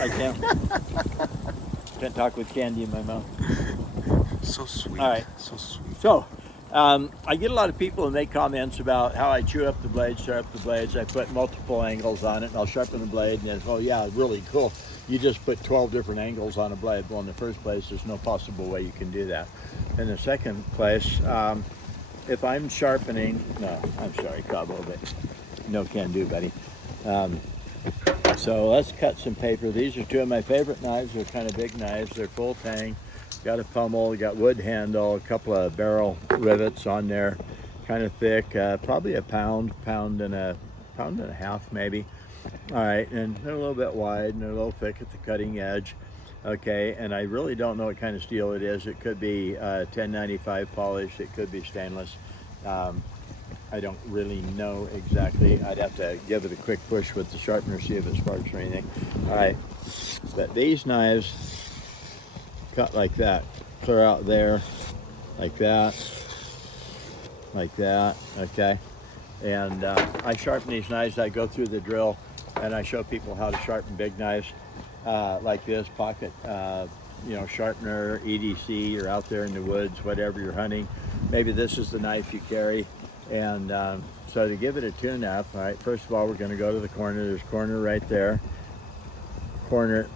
I can. Can't talk with candy in my mouth. So sweet. All right. So sweet. So, I get a lot of people who make comments about how I chew up the blades, sharpen the blades. I put multiple angles on it, and I'll sharpen the blade. And it's, oh yeah, really cool. You just put 12 different angles on a blade. Well, in the first place, there's no possible way you can do that. In the second place, if I'm sharpening, no, I'm sorry, Cabo, but no can do, buddy. So let's cut some paper. These are two of my favorite knives. They're kind of big knives. They're full tang. Got a pommel, got wood handle, a couple of barrel rivets on there, kind of thick, probably a pound and a half maybe. All right, and they're a little bit wide and they're a little thick at the cutting edge. Okay, and I really don't know what kind of steel it is. It could be 1095 polish, it could be stainless. I don't really know exactly. I'd have to give it a quick push with the sharpener, see if it sparks or anything. All right, but these knives cut like that, clear out there, like that, okay? And I sharpen these knives. I go through the drill and I show people how to sharpen big knives like this, pocket, sharpener, EDC, or out there in the woods, whatever you're hunting. Maybe this is the knife you carry. And so to give it a tune-up, all right, first of all, we're going to go to the corner. There's corner right there, corner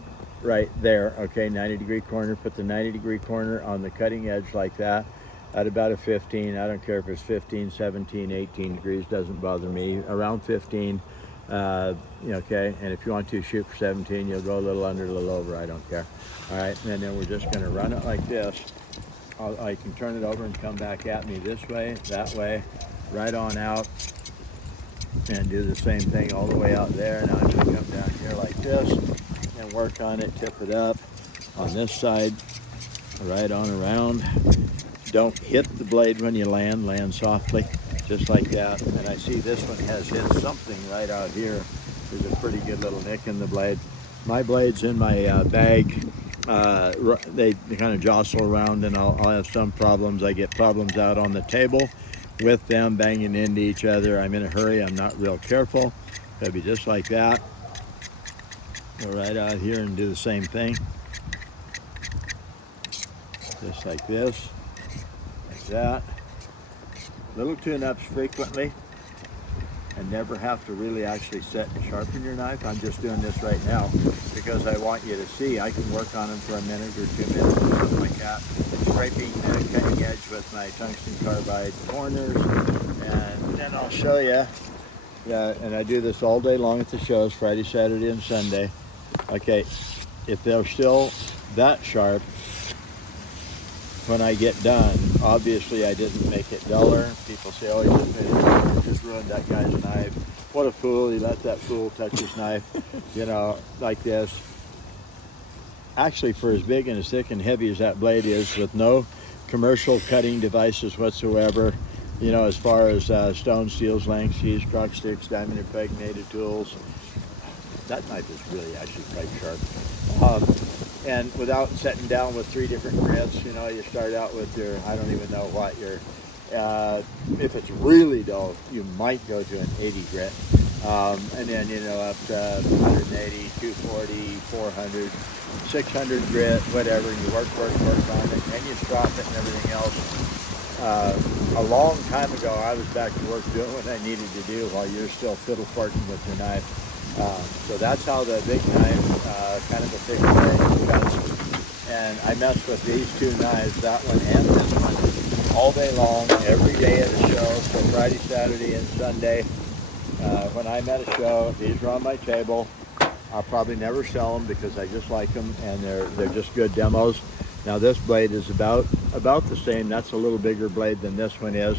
right there, okay, 90-degree corner. Put the 90-degree corner on the cutting edge like that at about a 15. I don't care if it's 15, 17, 18 degrees, doesn't bother me. Around 15, okay, and if you want to shoot for 17, you'll go a little under, a little over, I don't care. All right, and then we're just going to run it like this. I can turn it over and come back at me this way, that way, right on out, and do the same thing all the way out there. Now I'm going to come down here like this and work on it, tip it up on this side, right on around. Don't hit the blade when you land softly, just like that. And I see this one has hit something right out here. There's a pretty good little nick in the blade. My blade's in my bag. They kind of jostle around, and I'll have some problems. I get problems out on the table with them banging into each other. I'm in a hurry, I'm not real careful. It'll be just like that. Go right out here and do the same thing. Just like this, like that. Little tune-ups frequently, and never have to really actually set and sharpen your knife. I'm just doing this right now because I want you to see. I can work on them for a minute or 2 minutes or something like that. Scraping the cutting edge with my tungsten carbide corners, and then I'll show you. Yeah, and I do this all day long at the shows, Friday, Saturday, and Sunday. Okay, if they're still that sharp when I get done, obviously I didn't make it duller. People say, oh, you just ruined that guy's knife. What a fool, he let that fool touch his knife, like this. Actually, for as big and as thick and heavy as that blade is, with no commercial cutting devices whatsoever, as far as stone, steels, lengths, keys, crock sticks, diamond impregnated tools, that knife is really actually quite sharp. And without setting down with 3 different grits, you start out with your, I don't even know what your, if it's really dull, you might go to an 80 grit. And then, up to 180, 240, 400, 600 grit, whatever. You work on it, and you strop it and everything else. A long time ago, I was back to work doing what I needed to do while you're still fiddle farting with your knife. So that's how the big knife, kind of a thick blade, cuts. And I mess with these 2 knives, that one and this one, all day long, every day at the show. So Friday, Saturday, and Sunday. When I'm at a show, these are on my table. I'll probably never sell them because I just like them, and they're just good demos. Now this blade is about the same. That's a little bigger blade than this one is.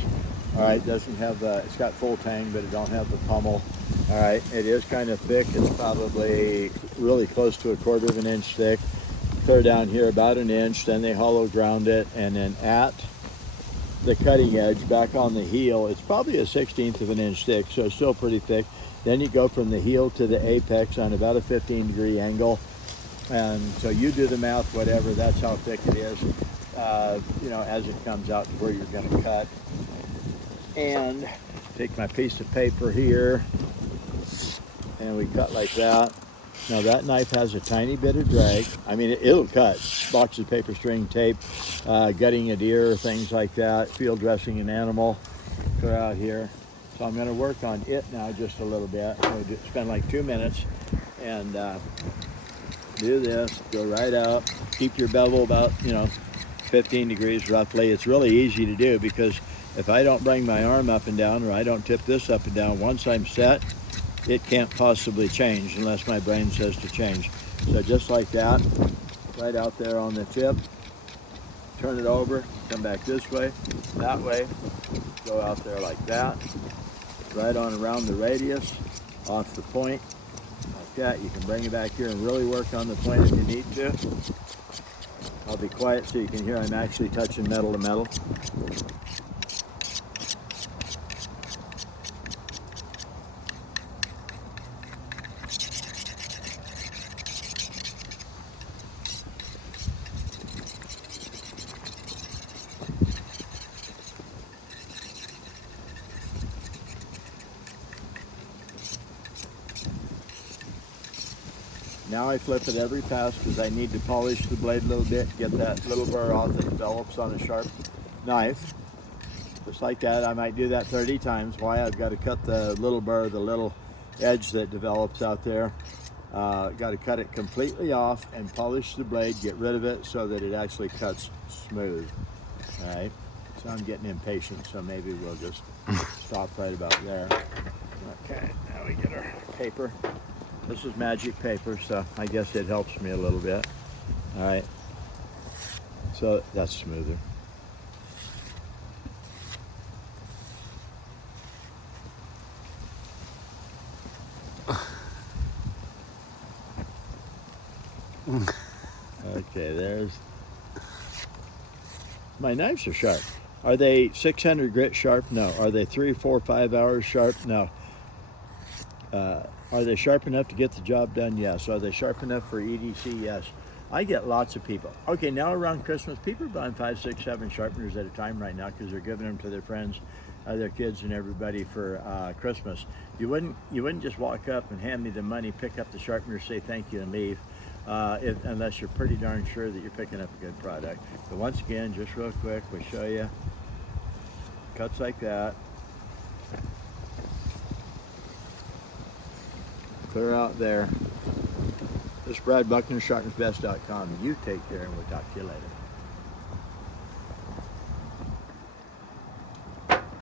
All right, doesn't have it's got full tang, but it don't have the pommel. All right, it is kind of thick. It's probably really close to 1/4 of an inch thick. Clear down here about 1 inch. Then they hollow ground it, and then at the cutting edge, back on the heel, it's probably a 1/16 of an inch thick, so it's still pretty thick. Then you go from the heel to the apex on about a 15-degree angle, and so you do the math, whatever. That's how thick it is. As it comes out to where you're going to cut. And take my piece of paper here, and we cut like that. Now that knife has a tiny bit of drag. I mean, it'll cut boxes of paper, string, tape, gutting a deer, things like that, field dressing an animal, clear out here. So I'm going to work on it now just a little bit. So spend like 2 minutes and do this, go right out, keep your bevel about, 15 degrees roughly. It's really easy to do because if I don't bring my arm up and down or I don't tip this up and down, once I'm set, it can't possibly change unless my brain says to change. So just like that, right out there on the tip, turn it over, come back this way, that way, go out there like that, right on around the radius, off the point, like that. You can bring it back here and really work on the point if you need to. I'll be quiet so you can hear I'm actually touching metal to metal. Now I flip it every pass because I need to polish the blade a little bit, get that little burr off that develops on a sharp knife. Just like that, I might do that 30 times. Why? I've got to cut the little burr, the little edge that develops out there. Got to cut it completely off and polish the blade, get rid of it so that it actually cuts smooth. All right, so I'm getting impatient, so maybe we'll just stop right about there. Okay, now we get our paper. This is magic paper, so I guess it helps me a little bit. All right, so that's smoother. Okay, there's, my knives are sharp. Are they 600 grit sharp? No. Are they 3, 4, 5 hours sharp? No. Are they sharp enough to get the job done? Yes. Are they sharp enough for EDC? Yes. I get lots of people. Okay, now around Christmas, people are buying 5, 6, 7 sharpeners at a time right now because they're giving them to their friends, their kids, and everybody for Christmas. You wouldn't just walk up and hand me the money, pick up the sharpener, say thank you, and leave, unless you're pretty darn sure that you're picking up a good product. But once again, just real quick, we'll show you cuts like that. Clear out there. This is Brad Buckner, sharpensbest.com. You take care, and we'll talk to you later.